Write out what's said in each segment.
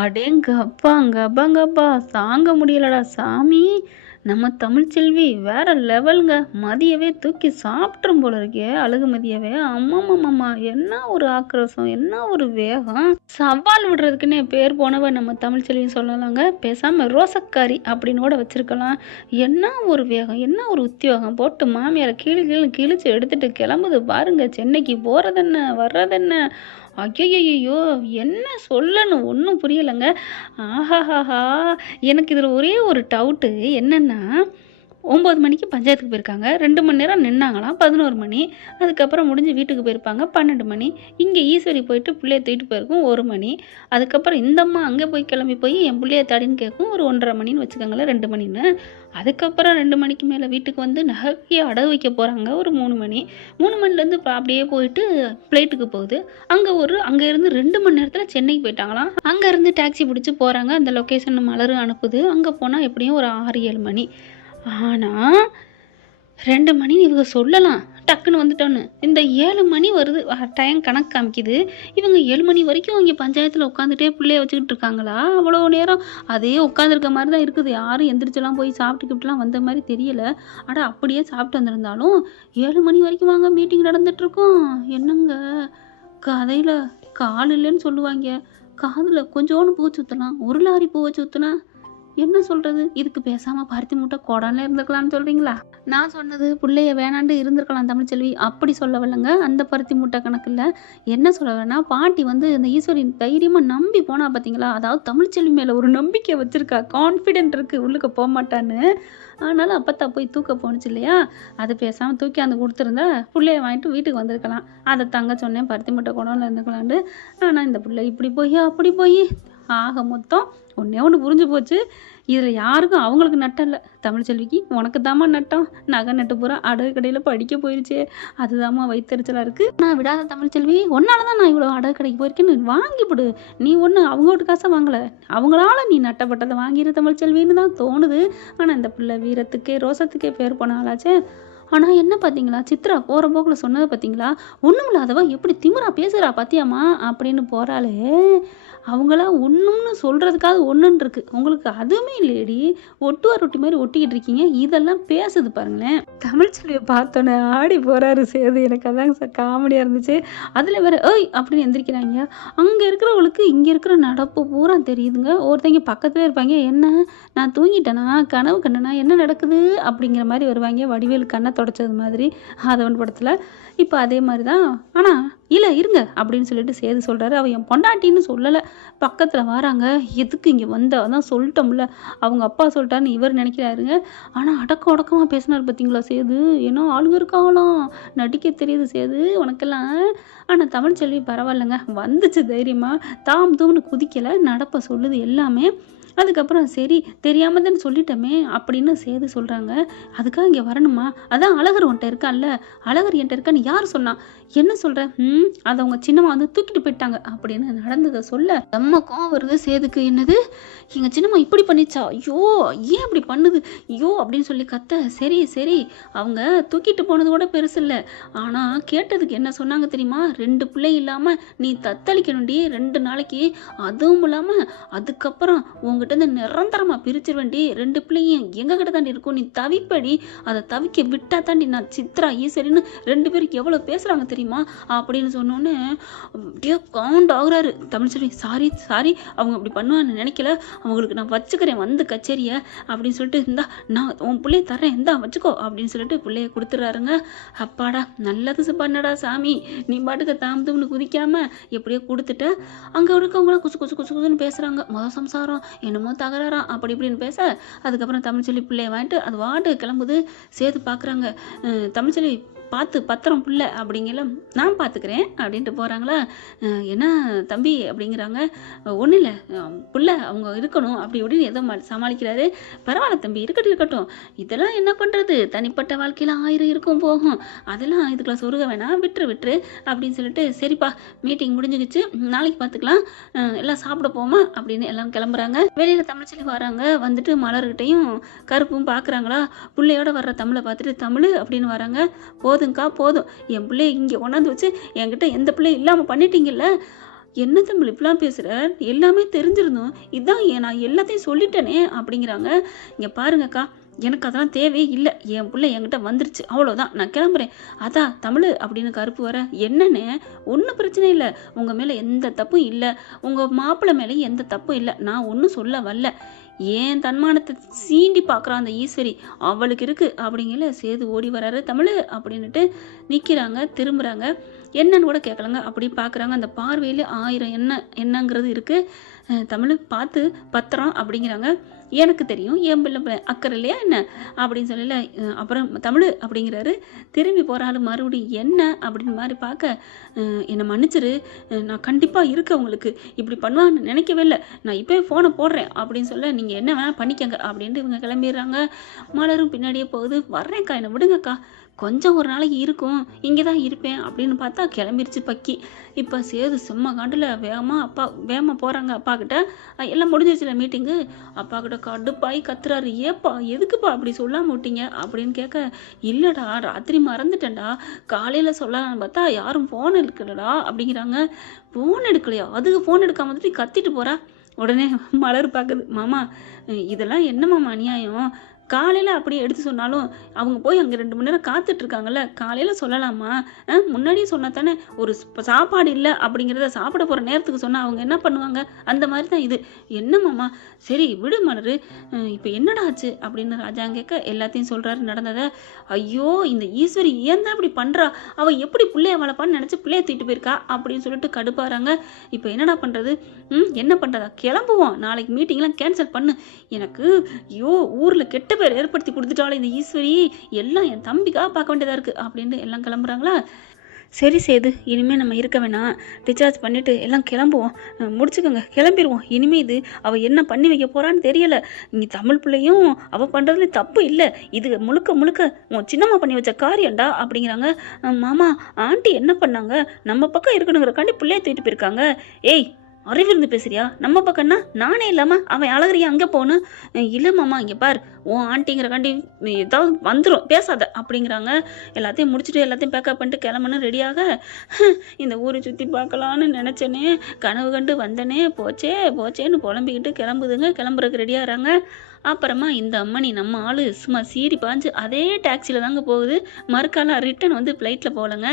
அடேங்கப்பாங்கப்பாங்கப்பா, தாங்க முடியலடா சாமி. நம்ம தமிழ்ச்செல்வி வேற லெவலுங்க. மதியவே தூக்கி சாப்பிட்ரும் போல இருக்கே, அழுகு மதியவே. அம்மம்மம்மம்மா, என்ன ஒரு ஆக்ரோஷம், என்ன ஒரு வேகம். சவால் விடுறதுக்குன்னே பேர் போனவ நம்ம தமிழ்ச்செல்வின்னு சொல்லலாங்க. பேசாம ரோசக்காரி அப்படின்னு கூட வச்சிருக்கலாம். என்ன ஒரு வேகம், என்ன ஒரு உத்தியோகம் போட்டு மாமியாரை கீழு கீழு கிழிச்சு எடுத்துட்டு கிளம்புது பாருங்க. சென்னைக்கு போறதென்ன வர்றதென்ன. ஐயையையோ! என்ன சொல்லணும் ஒன்றும் புரியலைங்க. ஆஹாஹாஹா! எனக்கு இதில் ஒரே ஒரு டவுட்டு என்னன்னா, 9 மணிக்கு பஞ்சாயத்துக்கு போயிருக்காங்க. 2 மணி நேரம் நின்னாங்களாம். 11 மணி. அதுக்கப்புறம் முடிஞ்சு வீட்டுக்கு போயிருப்பாங்க 12 மணி. இங்கே ஈஸ்வரி போயிட்டு புள்ளைய தூக்கிட்டு போயிருக்கும் 1 மணி. அதுக்கப்புறம் இந்த அம்மா அங்கே போய் கிளம்பி போய் என் புள்ளைய தாடின்னு கேட்கும் ஒரு 1:30 மணின்னு வச்சுக்கோங்களேன், 2 மணின்னு. அதுக்கப்புறம் 2 மணிக்கு மேலே வீட்டுக்கு வந்து நகையை அடகு வைக்க போகிறாங்க ஒரு 3 மணி. 3 மணிலேருந்து அப்படியே போயிட்டு ஃப்ளைட்டுக்கு போகுது. அங்கே இருந்து 2 மணி நேரத்தில் சென்னைக்கு போயிட்டாங்களாம். அங்கேருந்து டாக்ஸி பிடிச்சி போகிறாங்க. அந்த லொக்கேஷன் மலரும் அனுப்புது. அங்கே போனால் எப்படியும் ஒரு 6-7 மணி. ஆனால் 2 மணி இவங்க சொல்லலாம் டக்குன்னு வந்துட்டோன்னு. இந்த 7 மணி வருது, டைம் கணக்கு காமிக்குது. இவங்க 7 மணி வரைக்கும் இங்கே பஞ்சாயத்தில் உட்காந்துட்டே பிள்ளைய வச்சுக்கிட்டு இருக்காங்களா? அவ்வளோ நேரம் அதே உட்காந்துருக்க மாதிரி தான் இருக்குது. யாரும் எந்திரிச்செல்லாம் போய் சாப்பிட்டுக்கிட்டுலாம் வந்த மாதிரி தெரியல. அப்படியே சாப்பிட்டு வந்திருந்தாலும் 7 மணி வரைக்கும் வாங்க மீட்டிங் நடந்துட்டுருக்கோம். என்னங்க கதையில் கால் இல்லைன்னு சொல்லுவாங்க, காதில் கொஞ்சோண்டு பூ சுற்றலாம், ஒரு லாரி பூவை சுற்றினா என்ன சொல்கிறது? இதுக்கு பேசாமல் பருத்தி மூட்டை குடம்ல இருந்துக்கலாம்னு சொல்கிறீங்களா? நான் சொன்னது பிள்ளைய வேணாண்டு இருந்திருக்கலாம் தமிழ்ச்செல்வி, அப்படி சொல்லவில்லைங்க. அந்த பருத்தி மூட்டை கணக்கில் என்ன சொல்ல வரேன்னா, பாட்டி வந்து இந்த ஈஸ்வரி தைரியமாக நம்பி போனா பார்த்தீங்களா? அதாவது தமிழ்ச்செல்வி மேலே ஒரு நம்பிக்கை வச்சுருக்கா, கான்ஃபிடென்ட் இருக்குது, உள்ளுக்க போக மாட்டான்னு. ஆனாலும் அப்பத்தான் போய் தூக்க போணுச்சு இல்லையா? அது பேசாமல் தூக்கி அந்த கொடுத்துருந்தா பிள்ளைய வாங்கிட்டு வீட்டுக்கு வந்திருக்கலாம். அதை தங்க சொன்னேன் பருத்தி மூட்டை குடம்ல இருந்துக்கலான்னு. ஆனால் இந்த பிள்ளை இப்படி போய் அப்படி போய் ஆக மொத்தம் ஒன்றே ஒன்று புரிஞ்சு போச்சு. இதில் யாருக்கும் அவங்களுக்கு நட்டம் இல்லை. தமிழ்ச்செல்விக்கு உனக்கு தாம்மா நட்டம், நகை நட்டு பூரா அடகு கடையில் படிக்க போயிருச்சே, அதுதாம்மா வயிற்றுச்சலாக இருக்குது. நான் விடாத தமிழ்ச்செல்வி, ஒன்னால தான் நான் இவ்வளோ அடகு கடைக்கு போயிருக்கேன்னு வாங்கிவிடு. நீ ஒன்று அவங்க வீட்டு காசை வாங்கலை, அவங்களால நீ நட்டப்பட்டதை வாங்கிடு தமிழ்ச்செல்வின்னு தான் தோணுது. ஆனால் இந்த பிள்ளை வீரத்துக்கே ரோசத்துக்கே பேர் போன ஆளாச்சே. ஆனால் என்ன பார்த்தீங்களா, சித்ரா போகிற போக்கில் சொன்னதை பார்த்தீங்களா? ஒன்றும் இல்லாதவா எப்படி திமிரா பேசுகிறா பாத்தியாம்மா அப்படின்னு போகிறாளே. அவங்களாம் ஒன்றும்னு சொல்கிறதுக்காவது ஒன்றுன்னு இருக்குது, உங்களுக்கு அதுவுமே இல்லையடி. ஒட்டுவா ரொட்டி மாதிரி ஒட்டிக்கிட்டு இருக்கீங்க. இதெல்லாம் பேசுது பாருங்களேன். தமிழ்ச்செல்வியை பார்த்தோன்னே ஆடி போகிறாரு சேது. எனக்கு அதாங்க சார் காமெடியாக இருந்துச்சு. அதில் வேறு ஓய் அப்படின்னு எந்திரிக்கிறாங்க. அங்கே இருக்கிறவங்களுக்கு இங்கே இருக்கிற நடப்பு பூரா தெரியுதுங்க. ஒருத்தங்க பக்கத்துலேயே இருப்பாங்க, என்ன நான் தூங்கிட்டேனா, கனவு கண்டனா, என்ன நடக்குது அப்படிங்கிற மாதிரி வருவாங்க, வடிவேல் கண்ணை தொடச்சது மாதிரி ஆதவன் படத்தில். இப்போ அதே மாதிரி தான். ஆனால் இல்லை இருங்க அப்படின்னு சொல்லிட்டு சேது சொல்கிறாரு. அவள் என் பொண்டாட்டின்னு சொல்லலை, பக்கத்தில் வராங்க. எதுக்கு இங்கே வந்த, அதான் சொல்லிட்டோம்ல, அவங்க அப்பா சொல்லிட்டாருன்னு இவர் நினைக்கிறாருங்க. ஆனால் அடக்கம் அடக்கமாக பேசினார் பார்த்தீங்களா சேது. ஏன்னா ஆளுங்க இருக்காங்களாம், நடிக்க தெரியுது சேது உனக்கெல்லாம். ஆனால் தமிழ்ச்செல்வி பரவாயில்லைங்க, வந்துச்சு தைரியமாக, தாம் தூம்னு குதிக்கலை, நடப்ப சொல்லுது எல்லாமே. அதுக்கப்புறம் சரி தெரியாமல் தானே சொல்லிட்டோமே அப்படின்னு சேது சொல்கிறாங்க. அதுக்காக இங்கே வரணுமா? அதான் அழகர் உன்ட்ட இருக்கான்ல, அழகர் என்கிட்ட இருக்கான்னு யார் சொன்னா? என்ன சொல்கிற? அதை அவங்க சின்னம்மா வந்து தூக்கிட்டு போயிட்டாங்க அப்படின்னு நடந்ததை சொல்ல செம்ம கோவம் வருது சேதுக்கு. என்னது எங்கள் சின்னம்மா இப்படி பண்ணிச்சா? ஐயோ ஏன் இப்படி பண்ணுது, ஐயோ அப்படின்னு சொல்லி கத்த. சரி சரி, அவங்க தூக்கிட்டு போனது கூட பெருசு இல்லை, ஆனால் கேட்டதுக்கு என்ன சொன்னாங்க தெரியுமா? 2 பிள்ளை இல்லாமல் நீ தத்தளிக்கணும்டி 2 நாளைக்கு, அதுவும் இல்லாமல் அதுக்கப்புறம் உங்ககிட்ட இருந்து நிரந்தரமாக பிரிச்சிருவேண்டி, 2 பிள்ளையும் எங்ககிட்ட தாண்டி இருக்கும், நீ தவிப்படி, அதை தவிக்க விட்டா தாண்டி நான் சித்ரா ஈஸ்வரின்னு 2 பேருக்கு எவ்வளோ பேசுகிறாங்க தெரியுமா அப்படின்னு சொன்னோன்னே அப்படியே கவுண்ட் ஆகுறாரு தமிழ்ச்செல்வி. சாரி சாரி, அவங்க அப்படி பண்ணுவான்னு நினைக்கல, அவங்களுக்கு நான் வச்சுக்கிறேன் வந்து கச்சேரியை அப்படின்னு சொல்லிட்டு, இந்தா நான் உன் பிள்ளைய தரேன், இந்தா வச்சுக்கோ அப்படின்னு சொல்லிட்டு பிள்ளைய கொடுத்துட்றாருங்க. அப்பாடா நல்லது பண்ணடா சாமி, நீ பாட்டுக்கு தாமதம்னு குதிக்காம எப்படியோ கொடுத்துட்ட. அங்கே இருக்கவங்களாம் குசு குசு குசு குசுன்னு பேசுகிறாங்க, மொதல் சம்சாரம் என்னமோ தகராறாம் அப்படி இப்படின்னு பேச. அதுக்கப்புறம் தமிழ்ச்செல்வி பிள்ளைய வாங்கிட்டு அது வாட்டு கிளம்புது. சேது பார்க்குறாங்க, தமிழ்ச்செல்வி பார்த்து பத்திரம் புள்ள அப்படிங்கல, நான் பார்த்துக்கிறேன் அப்படின்ட்டு போகிறாங்களா. என்ன தம்பி அப்படிங்கிறாங்க. ஒன்றும் இல்லை புள்ள அவங்க இருக்கணும் அப்படி இப்படின்னு ஏதோ சமாளிக்கிறாரு. பரவாயில்ல தம்பி இருக்கட்டும் இருக்கட்டும், இதெல்லாம் என்ன பண்ணுறது, தனிப்பட்ட வாழ்க்கையில் 1000 இருக்கும் போகும், அதெல்லாம் இதுக்குள்ள சொருக வேணாம், விட்டுரு அப்படின்னு சொல்லிட்டு, சரிப்பா மீட்டிங் முடிஞ்சுக்கிச்சு நாளைக்கு பார்த்துக்கலாம், எல்லாம் சாப்பிட போமா அப்படின்னு எல்லாம் கிளம்புறாங்க. வெளியில் தமிழ்ச்செல்வி வராங்க. வந்துட்டு மலர்கிட்டையும் கருப்பும் பார்க்குறாங்களா. பிள்ளையோட வர்ற தமிழை பார்த்துட்டு தமிழ் அப்படின்னு வராங்க. போதும்க்கா போதும், என் பிள்ளைய இங்கே கொண்டாந்து வச்சு என்கிட்ட எந்த பிள்ளை இல்லாமல் பண்ணிட்டீங்கல்ல, என்ன தமிழ் இப்படிலாம் பேசுற? எல்லாமே தெரிஞ்சிருந்தோம். இதான் நான் எல்லாத்தையும் சொல்லிட்டேனே அப்படிங்கிறாங்க. இங்க பாருங்கக்கா, எனக்கு அதெல்லாம் தேவையே இல்லை. என் புள்ள என்கிட்ட வந்துருச்சு, அவ்வளோதான், நான் கிளம்புறேன். அதான் தமிழ் அப்படின்னு கருப்பு வர, என்னன்னு? ஒன்றும் பிரச்சனை இல்லை, உங்கள் மேலே எந்த தப்பும் இல்லை, உங்கள் மாப்பிள்ளை மேலேயும் எந்த தப்பும் இல்லை, நான் ஒன்றும் சொல்ல வரல. ஏன் தன்மானத்தை சீண்டி பார்க்குறான் அந்த ஈஸ்வரி, அவளுக்கு இருக்கு அப்படிங்கல. சேது ஓடி வராரு. தமிழ் அப்படின்னுட்டு நிற்கிறாங்க, திரும்புகிறாங்க. என்னன்னு கூட கேட்கலங்க, அப்படி பார்க்குறாங்க. அந்த பார்வையில் 1000 என்னங்கிறது இருக்குது. தமிழ் பார்த்து பத்திரம் அப்படிங்கிறாங்க. எனக்கு தெரியும், என் பிள்ளை அக்கறை இல்லையா என்ன அப்படின்னு சொல்லல. அப்புறம் தமிழ் அப்படிங்கிறாரு. திரும்பி போகிறாள். மறுபடியும் என்ன அப்படின்னு மாதிரி பார்க்க, என்னை மன்னிச்சிரு, நான் கண்டிப்பாக இருக்கேன், உங்களுக்கு இப்படி பண்ணுவான்னு நினைக்கவே இல்லை, நான் இப்போயே ஃபோனை போடுறேன் அப்படின்னு சொல்ல, நீங்கள் என்ன வேணால் பண்ணிக்கங்க அப்படின்ட்டு இவங்க கிளம்பிடுறாங்க. மலரும் பின்னாடியே போகுது. வர்றேன்க்கா, என்னை விடுங்கக்கா, கொஞ்சம் ஒரு நாளைக்கு இருக்கும், இங்கே தான் இருப்பேன் அப்படின்னு பார்த்தா கிளம்பிருச்சு பக்கி. இப்போ சேது செம்ம காண்டில் வேகமாக போகிறாங்க அப்பா கிட்ட. எல்லாம் முடிஞ்சிருச்சுல மீட்டிங்கு. அப்பா கிட்ட கடுப்பாய் கத்துறாரு. ஏப்பா எதுக்குப்பா அப்படி சொல்லாம விட்டீங்க அப்படின்னு கேட்க, இல்லைடா ராத்திரி மறந்துட்டேன்டா, காலையில் சொல்லலான்னு பார்த்தா யாரும் ஃபோன் எடுக்கலடா அப்படிங்கிறாங்க. ஃபோன் எடுக்கலையா? அதுக்கு ஃபோன் எடுக்காம வந்துட்டு கத்திட்டு போகிறா. உடனே மலர் பார்க்குது. மாமா இதெல்லாம் என்ன மாமா அநியாயம்? காலையில் அப்படியே எடுத்து சொன்னாலும் அவங்க போய் அங்கே 2 மணி நேரம் காத்துட்ருக்காங்கல்ல, காலையில் சொல்லலாமா? முன்னாடியே சொன்னா தானே. ஒரு சாப்பாடு இல்லை அப்படிங்கிறத சாப்பிட போகிற நேரத்துக்கு சொன்னால் அவங்க என்ன பண்ணுவாங்க? அந்த மாதிரி தான் இது. என்னம்மாம்மா, சரி விடு மலரு, இப்போ என்னடா ஆச்சு அப்படின்னு ராஜா கேட்க எல்லாத்தையும் சொல்கிறாரு நடந்ததை. ஐயோ இந்த ஈஸ்வரி ஏன் தான் இப்படி பண்ணுறா? அவள் எப்படி பிள்ளைய வளர்ப்பான்னு நினச்சி பிள்ளைய தூக்கிட்டு போயிருக்கா அப்படின்னு சொல்லிட்டு கடுப்பாகிறாங்க. இப்போ என்னடா பண்ணுறது? என்ன பண்ணுறதா? கிளம்புவோம், நாளைக்கு மீட்டிங்லாம் கேன்சல் பண்ணு. எனக்கு ஐயோ ஊரில் கெட்ட பேர் ஏற்படுத்தி கொடுத்துட்டாலும் இந்த ஈஸ்வரி, எல்லாம் என் தம்பிக்காக பார்க்க வேண்டியதாக இருக்குது அப்படின்ட்டு எல்லாம் கிளம்புறாங்களா. சரி சேது, இனிமேல் நம்ம இருக்க வேணாம், டிஸ்சார்ஜ் பண்ணிவிட்டு எல்லாம் கிளம்புவோம், முடிச்சுக்கோங்க, கிளம்பிடுவோம். இனிமேல் இது அவள் என்ன பண்ணி வைக்க போகிறான்னு தெரியலை. இங்கே தமிழ் பிள்ளையும் அவள் பண்ணுறதுல தப்பு இல்லை, இது முழுக்க முழுக்க உன் சின்னம்மா பண்ணி வச்ச காரியம்டா அப்படிங்கிறாங்க. மாமா ஆண்டி என்ன பண்ணாங்க? நம்ம பக்கம் இருக்கணுங்கிறக்காண்டி பிள்ளைய தூக்கிட்டு போயிருக்காங்க. ஏய் அறிவிருந்து பேசுறியா? நம்ம பக்கம்னா நானே இல்லாமல் அவன் அழகிறியா அங்கே போகணும்? இல்லை மாமா, இங்கே பார், உன் ஆண்டிங்கிறக்காண்டி ஏதாவது வந்துடும், பேசாத அப்படிங்கிறாங்க. எல்லாத்தையும் முடிச்சுட்டு எல்லாத்தையும் பேக்கப் பண்ணிட்டு கிளம்பணும் ரெடியாக. இந்த ஊரை சுற்றி பார்க்கலான்னு நினச்சேனே, கனவு கண்டு வந்தனே, போச்சேன்னு புலம்பிக்கிட்டு கிளம்புறதுக்கு ரெடியாகிறாங்க. அப்புறமா இந்த அம்மனி நம்ம ஆள் சும்மா சீறி பாஞ்சு அதே டாக்ஸியில் தாங்க போகுது. மறுக்காலம் ரிட்டன் வந்து ஃப்ளைட்டில் போகலங்க.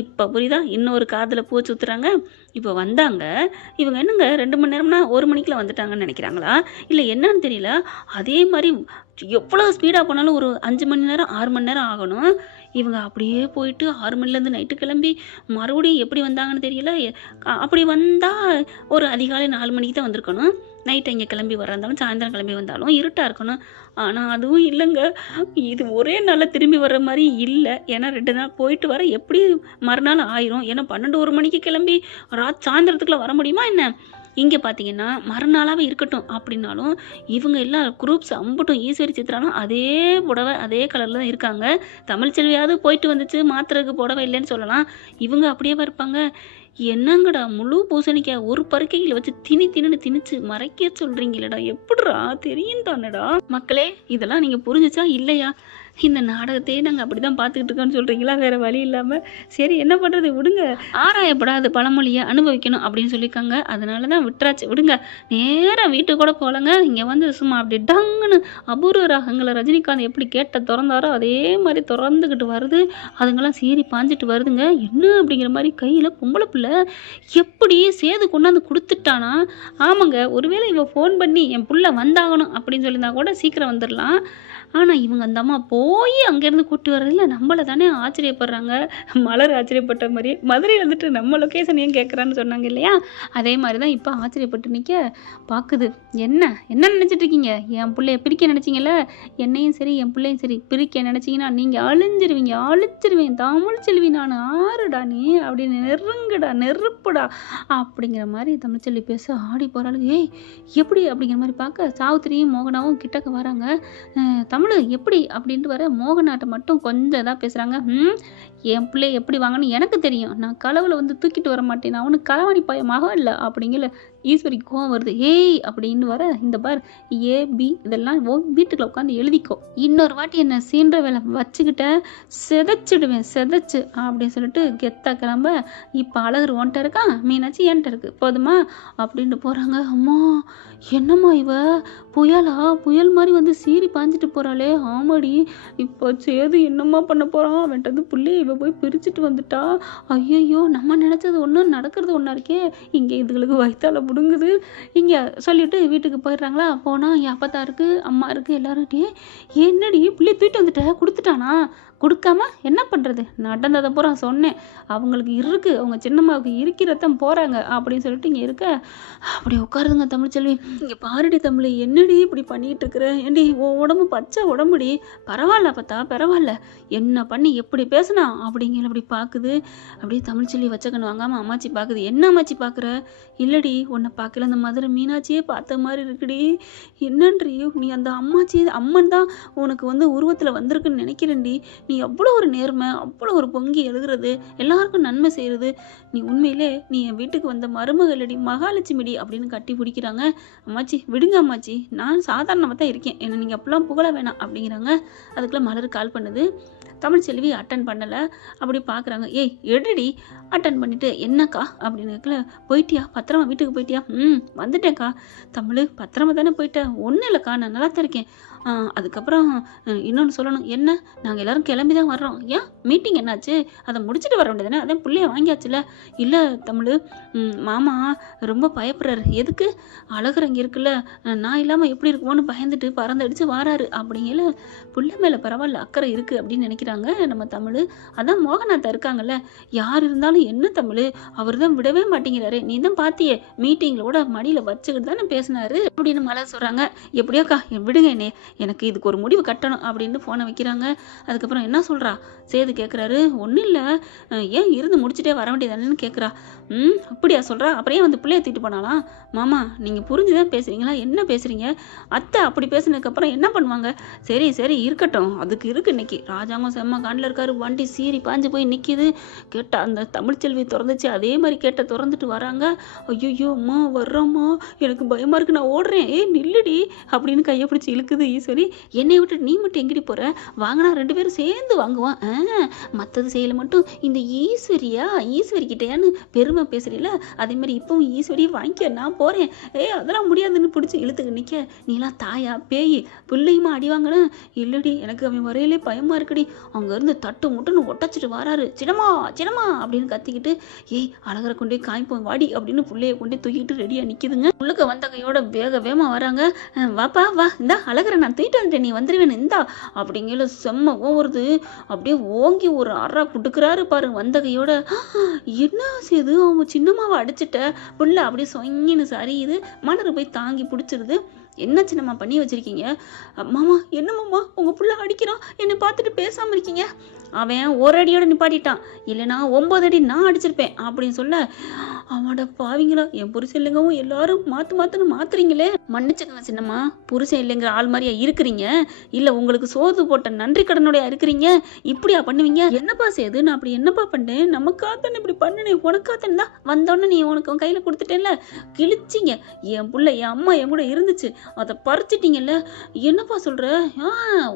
இப்போ புரியுதா? இன்னொரு காதில் பூ சுற்றுறாங்க. இப்போ வந்தாங்க இவங்க. என்னங்க 2 மணி நேரம்னா 1 மணிக்குள்ள வந்துட்டாங்கன்னு நினைக்கிறாங்களா? இல்லை என்னன்னு தெரியல. அதே மாதிரி எவ்வளோ ஸ்பீடாக போனாலும் ஒரு 5 மணி நேரம் 6 மணி நேரம் ஆகணும். இவங்க அப்படியே போயிட்டு 6 மணிலேருந்து நைட்டு கிளம்பி மறுபடியும் எப்படி வந்தாங்கன்னு தெரியல. அப்படி வந்தால் ஒரு அதிகாலை 4 மணிக்கு தான் வந்திருக்கணும். நைட்டு இங்கே கிளம்பி வர்றதாலும் சாயந்தரம் கிளம்பி வந்தாலும் இருட்டாக இருக்கணும். ஆனால் அதுவும் இல்லைங்க. இது ஒரே நாளில் திரும்பி வர்ற மாதிரி இல்லை. ஏன்னா 2 நாள் போயிட்டு வர எப்படி மறுநாள் ஆயிரும். ஏன்னா 12 1 மணிக்கு கிளம்பி சாயந்தரத்துக்குள்ளே வர முடியுமா என்ன? இங்கே பார்த்தீங்கன்னா மறுநாளாகவே இருக்கட்டும் அப்படின்னாலும் இவங்க எல்லாம் குரூப்ஸ் அம்பட்டும் ஈஸ்வரி சித்ராலும் அதே புடவை அதே கலரில் தான் இருக்காங்க. தமிழ்ச்செல்வியாவது போயிட்டு வந்துச்சு, மாத்துறதுக்கு புடவை இல்லைன்னு சொல்லலாம். இவங்க அப்படியே இருப்பாங்க. என்னங்கடா முழு பூசணிக்காய் ஒரு பருக்கையில் வச்சு திணிச்சு மறைக்க சொல்றீங்களடா, எப்படிடா தெரியும் தானடா? மக்களே, இதெல்லாம் நீங்கள் புரிஞ்சுச்சா இல்லையா? இந்த நாடகத்தையே நாங்கள் அப்படி தான் பார்த்துக்கிட்டு இருக்கோன்னு சொல்கிறீங்களா? வேறு வழி இல்லாமல் சரி என்ன பண்ணுறது, விடுங்க. ஆராயப்படாத பழமொழியை அனுபவிக்கணும் அப்படின்னு சொல்லியிருக்காங்க. அதனால தான் விட்டுறாச்சு, விடுங்க. நேராக வீட்டுக்கு கூட போகலங்க. இங்கே வந்து சும்மா அப்படி டங்குன்னு அபூர்வ ராகங்களை ரஜினிகாந்த் எப்படி கேட்ட திறந்தாரோ அதே மாதிரி திறந்துக்கிட்டு வருது. அதுங்கெல்லாம் சீறி பாஞ்சிட்டு வருதுங்க. என்ன அப்படிங்கிற மாதிரி கையில் பொம்பளை பிள்ளை எப்படி சேது கொண்டாந்து கொடுத்துட்டானா? ஆமாங்க, ஒருவேளை இவன் ஃபோன் பண்ணி என் புள்ள வந்தாகணும் அப்படின்னு சொல்லியிருந்தா கூட சீக்கிரம் வந்துடலாம். ஆனால் இவங்க அந்த அம்மா போய் அங்கேருந்து கூட்டி வர்றதில்ல. நம்மளை தானே ஆச்சரியப்படுறாங்க. மலர் ஆச்சரியப்பட்ட மாதிரி மதுரையில் வந்துட்டு நம்ம லொக்கேஷன் ஏன் கேட்குறான்னு சொன்னாங்க இல்லையா? அதே மாதிரி தான் இப்போ ஆச்சரியப்பட்டு நிற்க பார்க்குது. என்ன நினச்சிட்டு இருக்கீங்க? என் பிள்ளைய பிரிக்க நினச்சிங்கல்ல, என்னையும் சரி என் பிள்ளையும் சரி பிரிக்க நினச்சிங்கன்னா நீங்கள் அழிச்சிருவேன். தமிழ்ச்செல்வி நான் ஆறுடா நீ அப்படின்னு நெருப்புடா அப்படிங்கிற மாதிரி தமிழ்ச்செல்வி பேச ஆடி போகிறாளுங்க. ஏய் எப்படி அப்படிங்கிற மாதிரி பார்க்க சாவித்திரியும் மோகனாவும் கிட்டக்க வராங்க. தமிழ் எப்படி அப்படின்ட்டு வர மோகனாட்ட மட்டும் கொஞ்சம் தான் பேசுகிறாங்க. என் பிள்ளை எப்படி வாங்கன்னு எனக்கு தெரியும். நான் களவில் வந்து தூக்கிட்டு வர மாட்டேன். நான் அவனுக்கு களவாணி பய மகம் இல்லை அப்படிங்கல. ஈஸ்வரிக்கு கோவம் வருது. ஏய் அப்படின்னு வர, இந்த பார் ஏபி இதெல்லாம் வீட்டுக்குள்ள உட்காந்து எழுதிக்கோ, இன்னொரு வாட்டி என்ன சீன்ற வேலை வச்சுக்கிட்ட செதைச்சிடுவேன் செதைச்சு அப்படின்னு சொல்லிட்டு கெத்தா கிளம்ப. இப்போ அழகர் ஒன்ட்ட இருக்கான், மீனாட்சி என்கிட்ட இருக்கு, போதுமா அப்படின்னு போகிறாங்க. அம்மா என்னம்மா இவ புயலா, புயல் மாதிரி வந்து சீறி பாஞ்சிட்டு போகிறாளே. ஆமாடி, இப்போ சேது என்னம்மா பண்ண போகிறான், அவன்கிட்ட வந்து புள்ளைய இவ போய் பிரிச்சுட்டு வந்துட்டா. ஐயோ நம்ம நினச்சது ஒன்று நடக்கிறது ஒன்றா இருக்கே. இங்கே இதுகளுக்கு வயிற்றால முடுங்குது. இங்கே சொல்லிவிட்டு வீட்டுக்கு போயிடுறாங்களா. போனால் என் அப்பத்தா இருக்குது, அம்மா இருக்குது, எல்லாருக்கிட்டே என்னடி பிள்ளைய தூக்கிட்டு வந்துட்ட, கொடுத்துட்டானா, கொடுக்காம என்ன பண்ணுறது, நடந்ததை பூரா சொன்னேன், அவங்களுக்கு இருக்குது, அவங்க சின்னம்மாவுக்கு இருக்கிறதான் போகிறாங்க அப்படின்னு சொல்லிட்டு இங்கே இருக்க. அப்படி உட்காருதுங்க தமிழ்ச்செல்வி. இங்கே பாருடி தமிழ், என்னடி இப்படி பண்ணிகிட்டு இருக்கிற, ஏண்டி உன் உடம்பு பச்சை உடம்புடி, பரவாயில்ல பார்த்தா பரவாயில்ல, என்ன பண்ணி எப்படி பேசுனா அப்படிங்கிற அப்படி பார்க்குது. அப்படியே தமிழ்ச்செல்வி வச்சக்கணும் வாங்காமல் அம்மாச்சி பார்க்குது. என்ன அம்மாச்சி பார்க்குற, இல்லடி உன்னை பார்க்கல, அந்த மதுரை மீனாட்சியே பார்த்த மாதிரி இருக்குடி, என்னன்றி நீ அந்த அம்மாச்சி அம்மன் தான் உனக்கு வந்து உருவத்தில் வந்திருக்குன்னு நினைக்கிறேன்டி, நீ அவ்வளோ ஒரு நேர்மை, அவ்வளோ ஒரு பொங்கி எழுதுறது, எல்லாருக்கும் நன்மை செய்கிறது, நீ உண்மையிலே நீ என் வீட்டுக்கு வந்த மருமகளடி, மகாலட்சுமிடி அப்படின்னு கட்டி பிடிக்கிறாங்க. அம்மாச்சி விடுங்க அம்மாச்சி, நான் சாதாரணமாக தான் இருக்கேன், என்னை நீங்கள் அப்பெல்லாம் புகழ வேணாம் அப்படிங்கிறாங்க. அதுக்குள்ளே மலர் கால் பண்ணுது. தமிழ்ச்செல்வி அட்டன் பண்ணலை. அப்படி பார்க்குறாங்க. ஏய் எடுடி அட்டன் பண்ணிவிட்டு, என்னக்கா அப்படின்னு போயிட்டியா, பத்திரமா வீட்டுக்கு போயிட்டியா, வந்துட்டேன்க்கா. தமிழ் பத்திரமா தானே போயிட்டேன், ஒன்றும் இல்லைக்கா, நான் நல்லா தான் இருக்கேன். அதுக்கப்புறம் இன்னொன்று சொல்லணும். என்ன, நாங்கள் எல்லோரும் கிளம்பி தான் வர்றோம், ஏன் மீட்டிங் என்னாச்சு, அதை முடிச்சுட்டு வர வேண்டியதானே, அதான் பிள்ளைய வாங்கியாச்சுல. இல்லை தமிழ், மாமா ரொம்ப பயப்படுறாரு. எதுக்கு, அழகர் அங்கே இருக்குல்ல, நான் இல்லாமல் எப்படி இருக்குமோன்னு பயந்துட்டு பறந்தடிச்சு வாராரு அப்படிங்கல. பிள்ளை மேலே பரவாயில்ல அக்கறை இருக்குது அப்படின்னு நினைக்கிறாங்க நம்ம தமிழ். அதான் மோகநாதா இருக்காங்கல்ல, யார் இருந்தாலும் என்ன தமிழ், அவர் தான் விடவே மாட்டேங்கிறாரு, நீ தான் பார்த்தியே மீட்டிங்களோட மடியில் வச்சுக்கிட்டு தானே பேசினாரு அப்படின்னு மலர் சொல்கிறாங்க. எப்படியோக்கா விடுங்க என்னே, எனக்கு இதுக்கு ஒரு முடிவு கட்டணும் அப்படின்னு ஃபோனை வைக்கிறாங்க. அதுக்கப்புறம் என்ன சொல்கிறா சேது கேட்குறாரு. ஒன்றும் இல்லை, ஏன் இருந்து முடிச்சுட்டே வர வேண்டியதானேன்னு கேட்குறா. அப்படியா சொல்கிறா, அப்புறம் ஏன் வந்து பிள்ளைய தூக்கிட்டு போனாலாம். மாமா நீங்கள் புரிஞ்சுதான் பேசுகிறீங்களா, என்ன பேசுகிறீங்க, அத்தை அப்படி பேசுனதுக்கப்புறம் என்ன பண்ணுவாங்க, சரி சரி இருக்கட்டும், அதுக்கு இருக்குது இன்னைக்கு. ராஜாங்கம் செம்ம காண்டில் இருக்காரு, வண்டி சீறி பாஞ்சு போய் நிற்கிது. கேட்டா அந்த தமிழ்ச்செல்வி திறந்துச்சு, அதே மாதிரி கேட்ட திறந்துட்டு வராங்க. ஐயோ அம்மா வர்றோம்மா, எனக்கு பயமாக இருக்குது, நான் ஓடுறேன், நில்லுடி அப்படின்னு கையை பிடிச்சி இழுக்குது ஈஸ்வரி. என்னை விட்டு நீ மட்டும் எங்கிடி போகிற, வாங்கினா 2 பேரும் சேர்ந்து வாங்குவான், மற்றது செய்யலை மட்டும் இந்த ஈஸ்வரியா, ஈஸ்வரிக்கிட்டையான்னு பெருமை பேசுறீல, அதே மாதிரி இப்பவும் ஈஸ்வரி வாங்கிக்க, நான் போகிறேன், அதெல்லாம் முடியாதுன்னு பிடிச்சி இழுத்துக்கு நிற்க. நீலாம் தாயா பேய், பிள்ளையுமா அடி வாங்கினேன். இல்லடி எனக்கு அவன் வரையிலே பயமாக இருக்குடி, அங்கேருந்து தட்டு முட்டுன்னு ஒட்டச்சிட்டு வராரு, சின்னம்மா சின்னம்மா அப்படின்னு கத்திக்கிட்டு. ஏய் அழகரை கொண்டே காய்ப்போம் வாடி அப்படின்னு பிள்ளைய கொண்டே தூக்கிட்டு ரெடியாக நிற்கிதுங்க. உள்ளுக்க வந்த கையோட வேகமாக வராங்க. வாப்பா வா, இந்த அழகரை நான் தூக்கிட்டு வந்துட்டேன், நீ வந்துடுவேன் இந்தா அப்படிங்கிற செம்ம ஓவருது. அப்படியே ஓங்கி ஒரு அறா கொடுக்குறாரு பாரு வந்த கையோட. என்ன செய்யுது, அவன் சின்னம்மாவை அடிச்சுட்ட புள்ள அப்படியே சொங்கின்னு சரியுது. மலர் போய் தாங்கி பிடிச்சிருது. என்ன சின்னம்மா பண்ணி வச்சிருக்கீங்க, மாமா என்ன மாமா உங்கள் புள்ள அடிக்கிறான், என்னை பார்த்துட்டு பேசாமல் இருக்கீங்க, அவன் ஒரு அடியோட நிப்பாட்டிட்டான், இல்லைனா 9 அடி நான் அடிச்சிருப்பேன் அப்படின்னு சொல்ல. அவனோட பாவிங்களா, என் புருஷன் இல்லைங்கவும் எல்லாரும் மாற்றுன்னு மாத்துறீங்களே, மன்னிச்சுக்கங்க சின்னம்மா, புருஷன் இல்லைங்கிற ஆள் மாதிரியா இருக்கிறீங்க, இல்லை உங்களுக்கு சோது போட்ட நன்றி கடனுடைய இருக்கிறீங்க, இப்படியா பண்ணுவீங்க, என்னப்பா செய்யுது, நான் அப்படி என்னப்பா பண்ணேன், நமக்காத்தானே இப்படி பண்ணினேன், உனக்காத்தானே தான் வந்தோடனே நீ உனக்கு கையில் கொடுத்துட்டேன்ல, கிழிச்சிங்க, என் புள்ள என் அம்மா என் கூட இருந்துச்சு, அதை பறிச்சிட்டிங்கல்ல, என்னப்பா சொல்கிற,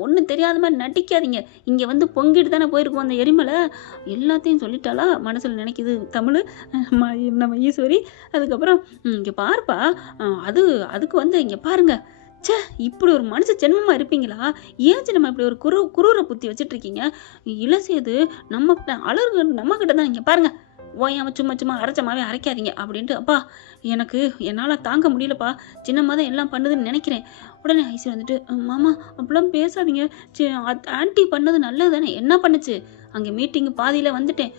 ஒன்றும் தெரியாத மாதிரி நடிக்காதீங்க, இங்கே வந்து பொங்கிட்டு தானே போயிருக்கோம் அந்த எரிமலை, எல்லாத்தையும் சொல்லிட்டாளா மனசில் நினைக்குது தமிழ் நம்ம ஈஸ்வரி. அதுக்கப்புறம் இங்கே பாருப்பா, அதுக்கு வந்து இங்கே பாருங்க, சே இப்படி ஒரு மனுஷ ஜென்மமா இருப்பீங்களா, ஏன் நம்ம இப்படி ஒரு குரூர புத்தி வச்சுட்டு இருக்கீங்க, இளசேது நம்ம அழகு நம்ம கிட்ட தான், இங்கே பாருங்க ஓயாம சும்மா அரைச்சமாவே அரைக்காதீங்க அப்படின்ட்டு. அப்பா எனக்கு என்னால் தாங்க முடியலப்பா, சின்னம்மா தான் எல்லாம் பண்ணுதுன்னு நினைக்கிறேன். உடனே ஐசி வந்துட்டு, மாமா அப்படிலாம் பேசாதீங்க, ஆன்ட்டி பண்ணது நல்லது தானே, என்ன பண்ணுச்சு, அங்கே மீட்டிங் பாதியில் வந்துட்டேன்,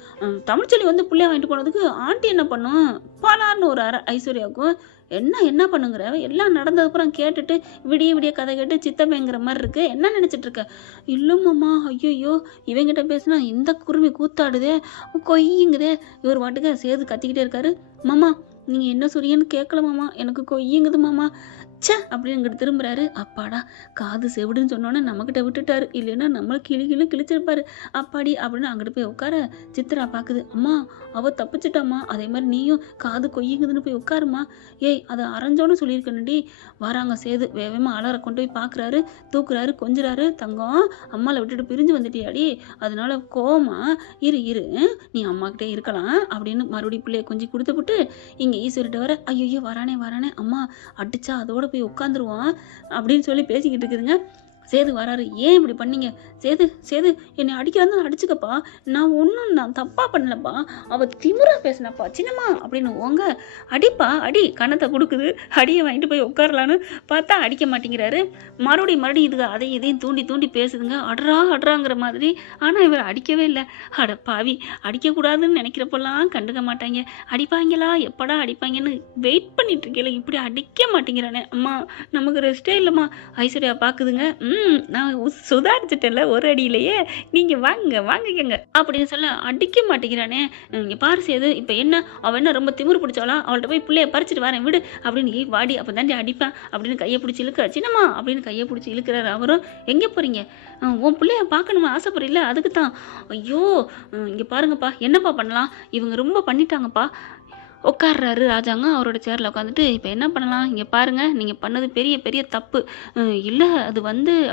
தமிழ்ச்செல்வி வந்து பிள்ளைய வாங்கிட்டு போனதுக்கு ஆண்டி என்ன பண்ணும், பாலான்னு ஒரு அரை ஐஸ்வர்யாவுக்கும் என்ன பண்ணுங்கிற, எல்லாம் நடந்ததுக்கப்புறம் கேட்டுட்டு விடிய கதை கேட்டு சித்தப்பேங்கிற மாதிரி இருக்கு, என்ன நினச்சிட்டு இருக்க. இல்லைம்மாம்மா, ஐயோ இவங்கிட்ட பேசுனா இந்த குருவி கூத்தாடுதே கொய்யுங்குதே, இவர் வாட்டுக்க சேது கத்திக்கிட்டே இருக்காரு. மாமா நீங்கள் என்ன சொல்றீங்கன்னு கேட்கல மாமா, எனக்கு கொய்யுங்குது மாமா. ச்சே அப்படின்னு இங்கிட்டு திரும்புறாரு. அப்பாடா காது செவிடுன்னு சொன்னோன்னே நம்மக்கிட்ட விட்டுட்டாரு, இல்லைன்னா நம்மளை கிழிச்சிருப்பாரு. அப்பாடி அப்படின்னு அங்கிட்டு போய் உட்கார சித்ரா பார்க்குது. அம்மா அவ தப்பிச்சிட்டாம்மா, அதே மாதிரி நீயும் காது கொய்யுங்குதுன்னு போய் உட்காருமா. ஏய் அதை அரைஞ்சோன்னு சொல்லியிருக்கணுடி. வராங்க சேது வேகமாக அலற கொண்டு போய் பார்க்குறாரு, தூக்குறாரு, கொஞ்சுறாரு. தங்கம் அம்மாவை விட்டுட்டு பிரிஞ்சு வந்துட்டியாடி, அதனால கோவமா இரு இரு நீ அம்மாக்கிட்டே இருக்கலாம் அப்படின்னு மறுபடியும் பிள்ளைய கொஞ்சம் கொடுத்துப்புட்டு இங்கே ஈஸ்வரிட்ட வர, ஐயோ வரானே அம்மா அடிச்சா அதோட போய் உட்காந்துருவான் அப்படின்னு சொல்லி பேசிக்கிட்டு இருக்குதுங்க. சேது வராரு. ஏன் இப்படி பண்ணீங்க? சேது என்னை அடிக்கிறான்னு அடிச்சுக்கப்பா, நான் தப்பா பண்ணலப்பா, அவ திமிரா பேசினப்பா சின்னம்மா அப்படின்னு ஓங்க அடிப்பா அடி கணத்தை கொடுக்குது. அடியை வாங்கிட்டு போய் உட்காரலான்னு பார்த்தா அடிக்க மாட்டேங்கிறாரு. மறுபடியும் இதுக்கு அதையும் இதையும் தூண்டி பேசுதுங்க. அட்றாங்கிற மாதிரி. ஆனால் இவர் அடிக்கவே இல்லை. அட பாவி, அடிக்கக்கூடாதுன்னு நினைக்கிறப்பெல்லாம் கண்டுக்க மாட்டாங்க. அடிப்பாங்களா, எப்படா அடிப்பாங்கன்னு வெயிட் பண்ணிட்டு இருக்கேன், இப்படி அடிக்க மாட்டேங்கிறானே. அம்மா நமக்கு ரெஸ்டே இல்லைம்மா. ஐஸ்வர்யா பார்க்குதுங்க. நான் சுதாரிச்சிட்டேன்ல ஒரு அடியிலேயே, நீங்கள் வாங்கிக்கங்க அப்படின்னு சொல்ல அடிக்க மாட்டேங்கிறானே. இங்கே பாரு சேது, இப்போ என்ன அவன் என்ன ரொம்ப திமிரு பிடிச்சாலா, அவள்கிட்ட போய் பிள்ளைய பறிச்சுட்டு வரேன் விடு அப்படின்னு வாடி, அப்போ தாண்டி அடிப்பேன் அப்படின்னு கையை பிடிச்சி இழுக்க, சின்னம்மா அப்படின்னு கையை பிடிச்சி இழுக்கிறாரு. அவரும் எங்கே போகிறீங்க, உன் பிள்ளைய பார்க்கணுமா ஆசைப்படுறீங்களா, அதுக்கு தான். ஐயோ இங்கே பாருங்கப்பா, என்னப்பா பண்ணலாம், இவங்க ரொம்ப பண்ணிட்டாங்கப்பா. உட்கார்றாரு ராஜாங்க அவரோட சேரில் உட்காந்துட்டு. இப்போ என்ன பண்ணலாம், இங்கே பாருங்கள், நீங்கள் பண்ணது பெரிய தப்பு இல்லை, அது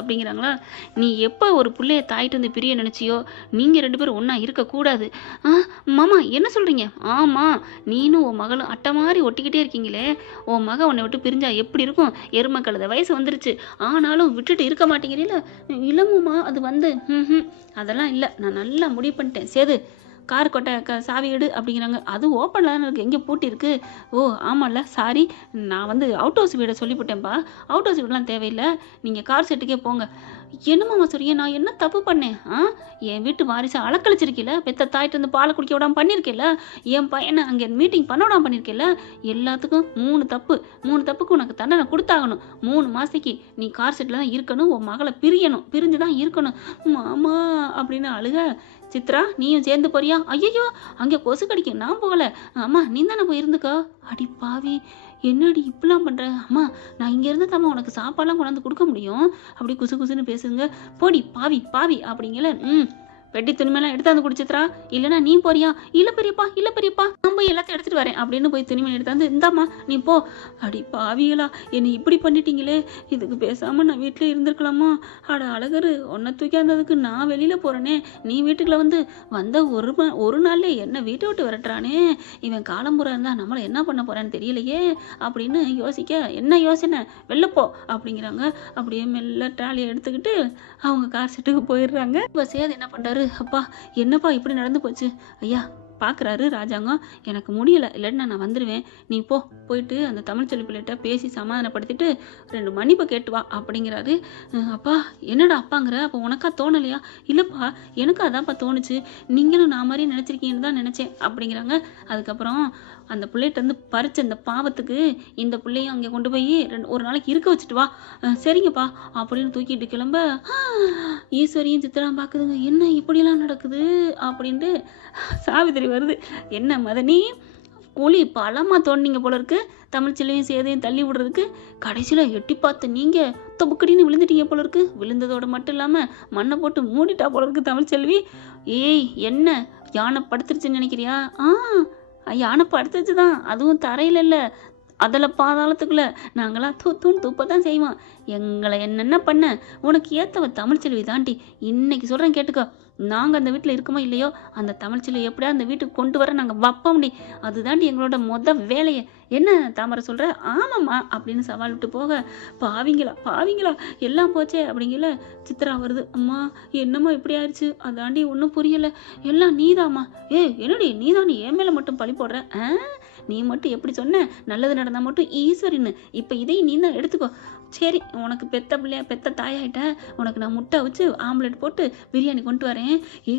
அப்படிங்கிறாங்களா, நீ எப்போ ஒரு பிள்ளைய தாயிட்டு வந்து பிரிய நினச்சியோ, நீங்கள் 2 பேரும் ஒன்றா இருக்கக்கூடாது. மாமா என்ன சொல்கிறீங்க? ஆமாம், நீனும் உன் மகளும் அட்டை மாதிரி ஒட்டிக்கிட்டே இருக்கீங்களே, உன் மக உன்னை விட்டு பிரிஞ்சா எப்படி இருக்கும், எருமை கழுத வயசு வந்துருச்சு, ஆனாலும் விட்டுட்டு இருக்க மாட்டேங்கிறீங்கள. இல்லைம்மா அது அதெல்லாம் இல்லை, நான் நல்லா முடிவு பண்ணிட்டேன். சேது கார் கொட்டை சாவி எடு அப்படிங்கிறாங்க. அது ஓப்பனில் தானே இருக்குது, எங்கே பூட்டி இருக்கு? ஓ ஆமாம்ல, சாரி, நான் அவுட் ஹவுஸ் வீடை சொல்லிவிட்டேன்ப்பா. அவுட் ஹவுஸ் வீடெலாம் தேவையில்லை, நீங்கள் கார் செட்டுக்கே போங்க. என்னம்மா சொல்றீங்க, நான் என்ன தப்பு பண்ணேன்? என் வீட்டு வாரிசை அலக்கழிச்சிருக்கல, பெத்த தாயிட்டு வந்து பாலை குடிக்க விடாமல் பண்ணியிருக்கல, என் பையனை அங்கே மீட்டிங் பண்ண விடாமல் பண்ணியிருக்கல, எல்லாத்துக்கும் 3 தப்புக்கு உனக்கு தண்டனை கொடுத்தாகணும். 3 மாதத்துக்கு நீ கார் செட்டில் தான் இருக்கணும், உன் மகளை பிரிஞ்சு தான் இருக்கணும். மாமா அப்படின்னு அழுக. சித்ரா நீயும் சேர்ந்து போறியா? ஐயோ அங்கே கொசு கடிக்கும், நான் போகல. அம்மா நீ தானே போய் இருந்துக்கோ. அடி பாவி, என்னடி இப்படிலாம் பண்ணுற? அம்மா நான் இங்கே இருந்து தாம்மா உனக்கு சாப்பாடெலாம் கொண்டாந்து கொடுக்க முடியும். அப்படி குசுன்னு பேசுங்க. போடி பாவி அப்படிங்கல. வெட்டி துணிமெல்லாம் எடுத்தாந்து குடிச்சித்ரா, இல்லைன்னா நீ போறியா? இல்லை பெரியப்பா நான் போய் எல்லாத்தையும் எடுத்துட்டு வரேன் அப்படின்னு போய் துணிமணி எடுத்தாந்து, இந்தாம்மா நீ போ. அடி பாவிகளா, என்னை இப்படி பண்ணிட்டீங்களே, இதுக்கு பேசாமல் நான் வீட்டில் இருந்திருக்கலாமா? அட அழகரு, உன்னை தூக்கியாந்ததுக்கு நான் வெளியில் போகிறேனே, நீ வீட்டுக்குள்ள வந்த ஒரு நாள்லே என்ன வீட்டை விட்டு விரட்டுறானே, இவன் காலம்புறா இருந்தால் நம்மளை என்ன பண்ண போகிறான்னு தெரியலையே அப்படின்னு யோசிக்க, என்ன யோசனை, வெளிலப்போ அப்படிங்கிறாங்க. அப்படியே மெல்ல ட்ராலியை எடுத்துக்கிட்டு அவங்க கார் செட்டுக்கு போயிடுறாங்க. இப்போ சேது என்ன பண்ணுறாரு, அப்பா என்னப்பா இப்படி நடந்து போச்சு? ஐயா பார்க்குறாரு ராஜாங்கம், எனக்கு முடியலை, இல்லைன்னா நான் வந்துடுவேன், நீ போயிட்டு அந்த தமிழ்ச்செல்வி பிள்ளைகிட்ட பேசி சமாதானப்படுத்திட்டு 2 மன்னிப்பு கேட்டு வா அப்படிங்கிறாரு. அப்பா என்னடா அப்பாங்கிற, அப்போ உனக்கா தோணலையா? இல்லைப்பா எனக்கு அதான்ப்பா தோணுச்சு, நீங்களும் நான் மாதிரி நினச்சிருக்கீங்கன்னு தான் நினச்சேன் அப்படிங்கிறாங்க. அதுக்கப்புறம் அந்த பிள்ளைகிட்ட பறிச்ச இந்த பாவத்துக்கு இந்த பிள்ளையும் அங்கே கொண்டு போய் ஒரு நாளைக்கு இருக்க வச்சுட்டு வா. சரிங்கப்பா அப்படின்னு தூக்கிட்டு கிளம்ப ஈஸ்வரியும் சித்திரம் பார்க்குதுங்க. என்ன இப்படிலாம் நடக்குது அப்படின்ட்டு சாவித்திரி வருது. என்ன மதனி, கூலி பலமாக தோண்டிங்க போல இருக்கு, தமிழ்ச்செல்வியும் சேதையும் தள்ளி விடுறதுக்கு. கடைசியில் எட்டி பார்த்து நீங்கள் தொப்புக்கடின்னு விழுந்துட்டீங்க போல இருக்கு. விழுந்ததோடு மட்டும் இல்லாமல் மண்ணை போட்டு மூடிட்டா போல இருக்கு தமிழ்ச்செல்வி. ஏய் என்ன யானை படுத்துருச்சுன்னு நினைக்கிறியா? யானை படுத்துச்சு தான், அதுவும் தரையில் இல்லை, அதில் பாதாளத்துக்குள்ள. நாங்களாம் தூத்துன்னு துப்பதான் செய்வோம். எங்களை என்னென்ன பண்ண, உனக்கு ஏற்றவ தமிழ்ச்செல்வி தாண்டி. இன்னைக்கு சொல்கிறேன் கேட்டுக்கோ, நாங்கள் அந்த வீட்டில் இருக்கோமோ இல்லையோ, அந்த தமிழ்ச்செல்வி எப்படியா அந்த வீட்டுக்கு கொண்டு வர நாங்கள் வைப்போம்டி, அதுதாண்டி எங்களோட வேலையை. என்ன தாமரை சொல்கிற? ஆமாம்மா அப்படின்னு சவால் விட்டு போக, பாவிங்களா எல்லாம் போச்சே அப்படிங்கல. சித்ரா வருது. அம்மா என்னம்மா இப்படி ஆயிடுச்சு, அதாண்டி ஒன்றும் புரியலை, எல்லாம் நீதாம்மா. என்னடி நீதாண்டி என் மேலே மட்டும் பழி போடுற? நீ மட்டும் எப்படி சொன்ன, நல்லது நடந்தால் மட்டும் ஈஸ்வரின்னு, இப்போ இதையும் நீ தான் எடுத்துக்கோ. சரி உனக்கு பெத்த தாயாயிட்ட, உனக்கு நான் முட்டை வச்சு ஆம்லெட் போட்டு பிரியாணி கொண்டு வரேன்,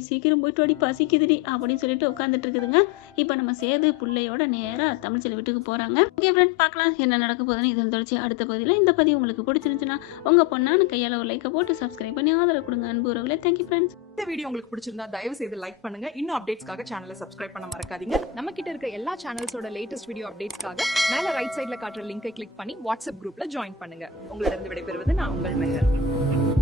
சீக்கிரம் போயிட்டு வாடி பசிக்குதுடி அப்படின்னு சொல்லிட்டு உட்காந்துட்டு இருக்குதுங்க. இப்போ நம்ம சேது பிள்ளையோட நேராக தமிழ்ச்செல்வி வீட்டுக்கு போகிறாங்க. ஓகே ஃப்ரெண்ட், பார்க்கலாம் என்ன நடக்க போகுதுன்னு. இதன் தொடர்ச்சி அடுத்த பகுதியில். இந்த பதிவு உங்களுக்கு பிடிச்சிருந்துச்சுன்னா உங்கள் பொண்ணான கையால் ஒரு லைக்கை போட்டு சப்ஸ்கிரைப் பண்ணி ஆதரவு கொடுங்க. அன்பு உறவுகளே, தேங்க்யூ ஃப்ரெண்ட்ஸ். இந்த வீடியோ உங்களுக்கு பிடிச்சிருந்தா தயவு செய்து லைக் பண்ணுங்க. இன்னும் அப்டேட்ஸ்க்காக சேனலை சப்ஸ்கிரைப் பண்ண மறக்காதீங்க. நம்ம கிட்ட இருக்க எல்லா சேனல்ஸோட லேட்டஸ்ட் வீடியோ அப்டேட்ஸ்க்காக மேல ரைட் சைடுல காட்டுற லிங்கை கிளிக் பண்ணி வாட்ஸ்அப் குரூப்ல ஜாயின் பண்ணுங்க. உங்களிடம் விடைபெறுவது நான் உங்கள் மெஹர்.